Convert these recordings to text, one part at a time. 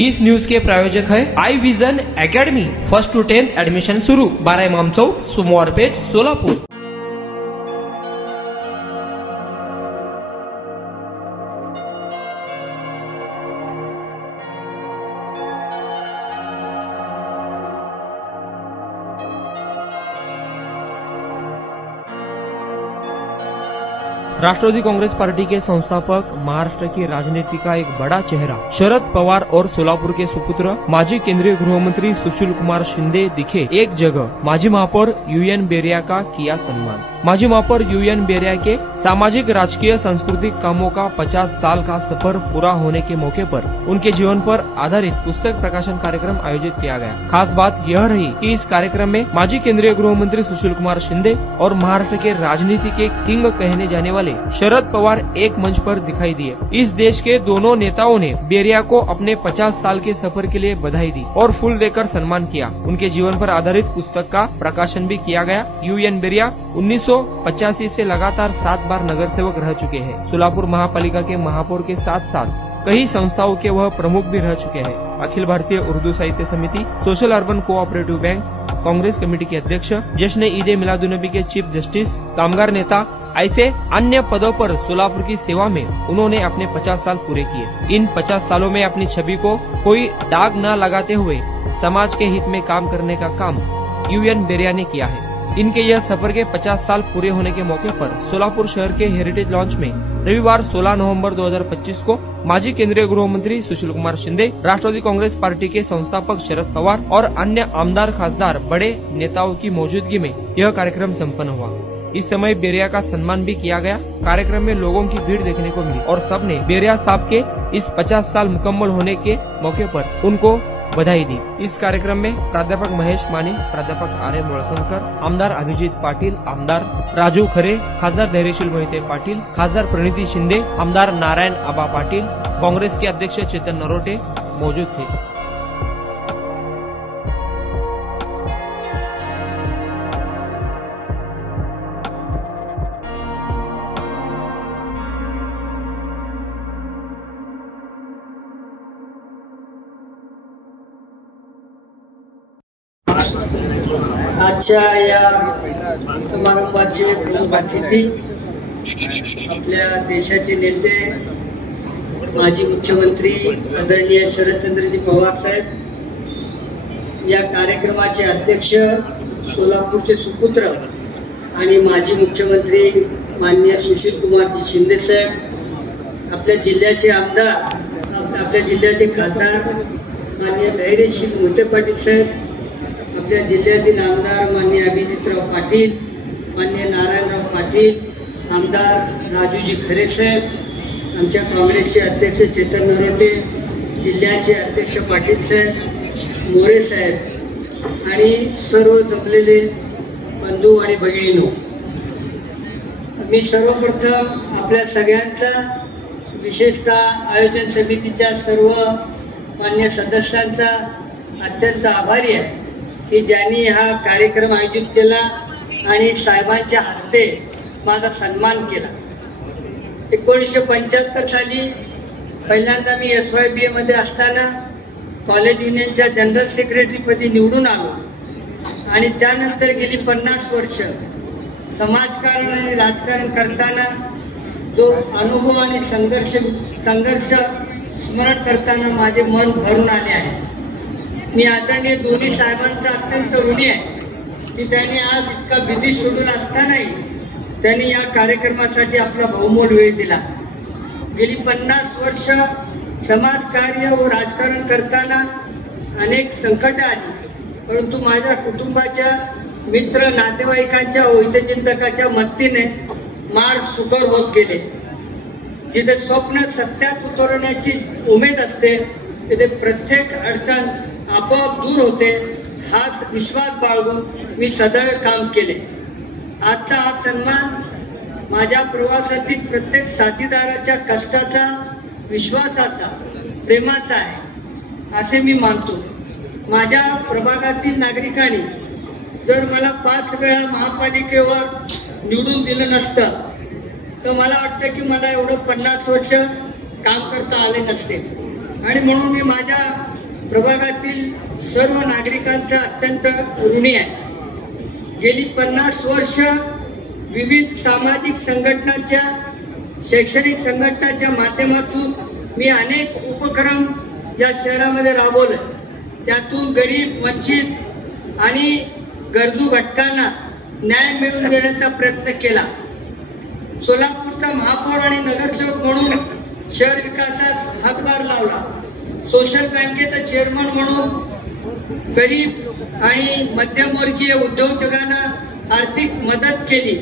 इस news के प्रायोजक है I vision academy. 1st to 10th admission शुरू। 12 इमाम चौक, सोमवारपेट, सोलापुर। राष्ट्रवादी कांग्रेस पार्टी के संस्थापक, महाराष्ट्र की राजनीति का एक बड़ा चेहरा शरद पवार और सोलापुर के सुपुत्र माजी केंद्रीय गृह मंत्री सुशील कुमार शिंदे दिखे एक जगह। माजी महापौर यूएन बेरिया का किया सम्मान। माजी महापौर यूएन बेरिया के सामाजिक, राजकीय, सांस्कृतिक कामों का 50 साल का सफर पूरा होने के मौके पर उनके जीवन पर आधारित पुस्तक प्रकाशन कार्यक्रम आयोजित किया गया। खास बात यह रही कि इस कार्यक्रम में माजी केंद्रीय गृह मंत्री सुशील कुमार शिंदे और महाराष्ट्र के राजनीति के किंग कहने जाने वाले शरद पवार एक मंच पर दिखाई दिए। इस देश के दोनों नेताओं ने बेरिया को अपने 50 साल के सफर के लिए बधाई दी और फूल देकर सम्मान किया। उनके जीवन पर आधारित पुस्तक का प्रकाशन भी किया गया। यूएन बेरिया 1985 से लगातार 7 बार नगर सेवक रह चुके हैं। सोलापुर महापालिका के महापौर के साथ साथ कई संस्थाओं के वह प्रमुख भी रह चुके हैं। Akhil Bharatiya Urdu Sahitya Samiti, social urban cooperative bank, Congress committee के अध्यक्ष, जश्न ईद मिलादुन्नबी के चीफ जस्टिस, कामगार नेता, ऐसे अन्य पदों पर सोलापुर की सेवा में उन्होंने अपने 50 साल पूरे किए। इन 50 सालों में अपनी छवि को कोई दाग न लगाते हुए समाज के हित में काम करने का काम यूएन बेरिया ने किया है। इनके यह सफर के 50 साल पूरे होने के मौके पर सोलापुर शहर के हेरिटेज लॉन्च में रविवार 16 नवंबर 2025 को माजी केंद्रीय गृह मंत्री सुशील कुमार शिंदे, राष्ट्रवादी कांग्रेस पार्टी के संस्थापक शरद पवार और अन्य आमदार, खासदार, बड़े नेताओं की मौजूदगी में यह कार्यक्रम संपन्न हुआ। इस समय बेरिया का सम्मान भी किया गया। कार्यक्रम में लोगों की भीड़ देखने को मिली और सबने बेरिया साहब के इस 50 साल मुकम्मल होने के मौके पर उनको बधाई दी। इस कार्यक्रम में प्राध्यापक महेश माने, प्राध्यापक आर्य मोळसंकर, आमदार अभिजीत पाटील, आमदार राजू खरे, खासदार धैर्यशील मोहिते पाटील, खासदार प्रणिती शिंदे, आमदार नारायण आबा पाटील, कांग्रेस के अध्यक्ष चेतन नरोटे मौजूद थे। आजच्या या समारंभाचे प्रमुख अतिथी आपल्या देशाचे नेते, माजी मुख्यमंत्री आदरणीय शरदचंद्रजी पवार साहेब, या कार्यक्रमाचे अध्यक्ष सोलापूरचे सुपुत्र आणि माजी मुख्यमंत्री माननीय सुशील कुमारजी शिंदे साहेब, आपल्या जिल्ह्याचे आमदार, आपल्या जिल्ह्याचे खासदार माननीय धैर्यशील मोहिते पाटील साहेब, आपल्या जिल्ह्यातील आमदार माननीय अभिजितराव पाटील, माननीय नारायणराव पाटील, आमदार राजूजी खरे साहेब, आमच्या काँग्रेसचे अध्यक्ष चेतन नरोटे, जिल्ह्याचे अध्यक्ष पाटील साहेब, मोरे साहेब आणि सर्व जमलेले बंधू आणि भगिनींनो, मी सर्वप्रथम आपल्या सगळ्यांचा, विशेषतः आयोजन समितीच्या सर्व मान्य सदस्यांचा अत्यंत आभारी आहे की ज्यांनी हा कार्यक्रम आयोजित केला आणि साहेबांच्या हस्ते माझा सन्मान केला। 1975 साली पहिल्यांदा मी SYBA मध्ये असताना कॉलेज युनियनच्या जनरल सेक्रेटरी पदी निवडून आलो आणि त्यानंतर गेली 50 वर्ष समाजकारण आणि राजकारण करताना जो अनुभव आणि संघर्ष स्मरण करताना माझे मन भरून आले आहे। मी आदरणीय दोन्ही साहेबांचा अत्यंत ऋणी आहे की त्यांनी आज इतका बिझी शेड्यूल असतानाही त्यांनी या कार्यक्रमासाठी आपला बहुमोल वेळ दिला। गेली 50 वर्ष समाजकार्य व राजकारण करताना अनेक संकट आली, परंतु माझ्या कुटुंबाच्या, मित्र, नातेवाईकांच्या व हितचिंतकाच्या मदतीने मार्ग सुकर होत गेले। जिथे स्वप्न सत्यात उतरवण्याची उमेद असते तिथे प्रत्येक अडचण आपोआप दूर होते, हाच विश्वास बाळगून मी सदैव काम केले। आजचा हा सन्मान माझ्या प्रवासातील प्रत्येक साथीदाराच्या कष्टाचा, विश्वासाचा, प्रेमाचा आहे असे मी मानतो। माझ्या प्रभागातील नागरिकांनी जर मला 5 वेळा महापालिकेवर निवडून दिलं नसतं तर मला वाटतं की मला एवढं 50 वर्ष काम करता आले नसते। आणि म्हणून मी माझ्या प्रभागातील सर्व नागरिकांचा अत्यंत ऋणी आहे. गेली 50 वर्ष विविध सामाजिक संघटनांच्या, शैक्षणिक संघटनांच्या माध्यमातून मी अनेक उपक्रम या शहरामध्ये राबवले. त्यातून गरीब, वंचित आणि गरजू घटकांना न्याय मिळवून देण्याचा प्रयत्न केला. सोलापूरचा महापौर आणि नगरसेवक म्हणून शहर विकासात हातभार लावला. सोशल बँकेचा चेअरमन म्हणून गरीब आणि मध्यमवर्गीय उद्योजकांना आर्थिक मदत केली.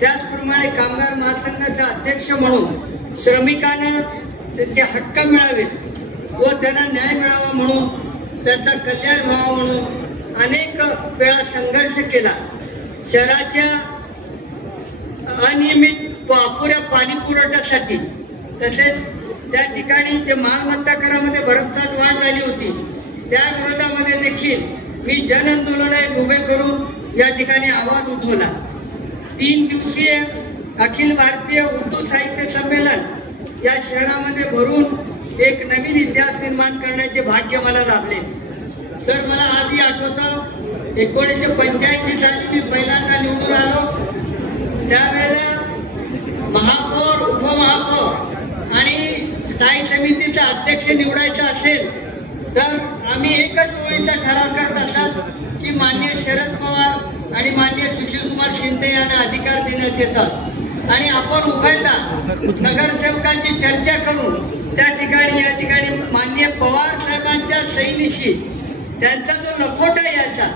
त्याचप्रमाणे कामगार महासंघाचा अध्यक्ष म्हणून श्रमिकांना त्यांचे हक्क मिळावे व त्यांना न्याय मिळावा म्हणून, त्यांचा कल्याण व्हावा म्हणून अनेक वेळा संघर्ष केला. शहराच्या अनियमित व अपुऱ्या पाणी पुरवठ्यासाठी, तसेच त्या ठिकाणी जे मालमत्ता करामध्ये भरमसाठ वाढ झाली होती त्या विरोधामध्ये देखील मी जन आंदोलन उभे करून या ठिकाणी आवाज उठवला. 3 दिवसीय अखिल भारतीय उर्दू साहित्य संमेलन या शहरामध्ये भरून एक नवीन इतिहास निर्माण करण्याचे भाग्य मला लाभले. सर, मला आजही आठवतं 1985 साली मी पहिल्यांदा निवडून आलो. त्यावेळेला महापौर, उपमहापौर आणि स्थायी समितीचा अध्यक्ष निवडायचा असेल तर आम्ही एकच ओळीचा ठराव करत असतात की माननीय शरद पवार आणि माननीय सुशीलकुमार शिंदे यांना अधिकार देण्यात येतात आणि आपण उभयता नगरसेवकांची चर्चा करून त्या ठिकाणी या ठिकाणी माननीय पवार साहेबांच्या सैनिची त्यांचा जो लखोटा यायचा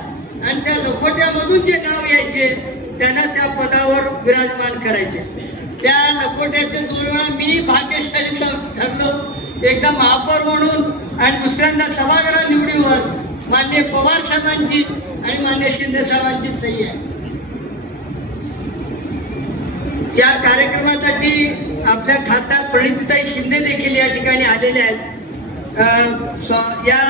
आणि त्या लखोट्यामधून जे नाव यायचे त्यांना त्या पदावर विराजमान करायचे. त्या लखोट्याचे 2 वेळा मी भाग्यशाली ठरलो. एकदा महापौर म्हणून आणि दुसऱ्यांदा सभागृह निवडीवर माननीय पवार साहेबांची आणि माननीय शिंदे साहेबांची सही आहे. या कार्यक्रमासाठी आपल्या खासदार प्रणितीताई शिंदे देखील या ठिकाणी आलेले आहेत. या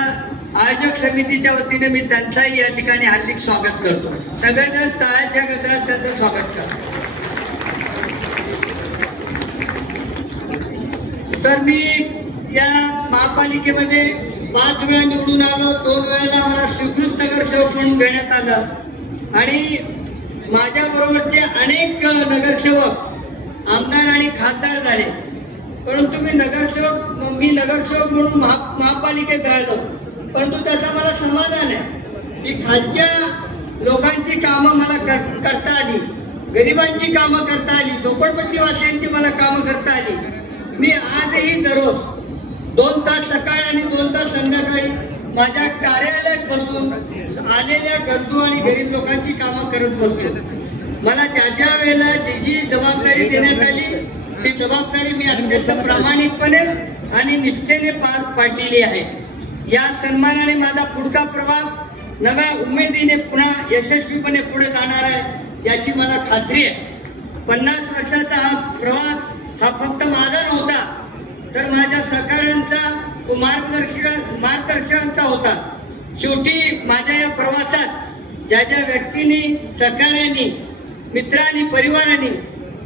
आयोजक समितीच्या वतीने मी त्यांचाही या ठिकाणी हार्दिक स्वागत करतो. सगळेजण टाळ्याच्या गजरात त्यांचं स्वागत करतो. तर मी या महापालिकेमध्ये 5 वेळा निवडून आलो. 2 वेळेला मला स्वीकृत नगरसेवक म्हणून घेण्यात आलं आणि माझ्या बरोबरचे अनेक नगरसेवक आमदार आणि खासदार झाले. परंतु मी नगरसेवक म्हणून महापालिकेत राहिलो. परंतु त्याचा मला समाधान आहे की खालच्या लोकांची कामं मला करता आली, गरिबांची कामं करता आली, झोपडपट्टीवासियांची मला कामं करता आली. मी आजही दररोज 2 तास सकाळी आणि 2 तास संध्याकाळी माझ्या कार्यालयात बसून आलेल्या गरजू आणि गरीब लोकांची कामं करत बसतो. मला ज्या वेळेला जी जबाबदारी देण्यात आली ती जबाबदारी मी अत्यंत प्रामाणिकपणे आणि निष्ठेने पार पाडलेली आहे. या सन्मानाने माझा पुढचा प्रवास नव्या उमेदीने पुन्हा यशस्वीपणे पुढे जाणार आहे याची मला खात्री आहे. 50 वर्षाचा हा प्रवास हा फक्त माझा नव्हता तर माझ्या सहकाऱ्यांचा व मार्गदर्शकांचा होता. शेवटी माझ्या या प्रवासात ज्या व्यक्तींनी, सहकाऱ्यांनी, मित्रांनी, परिवारांनी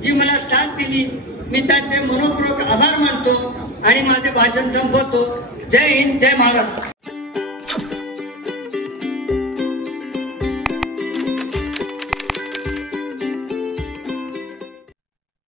जी मला साथ दिली मी त्यांचे मनपूर्वक आभार मानतो आणि माझे भाषण संपवतो. जय हिंद, जय महाराष्ट्र.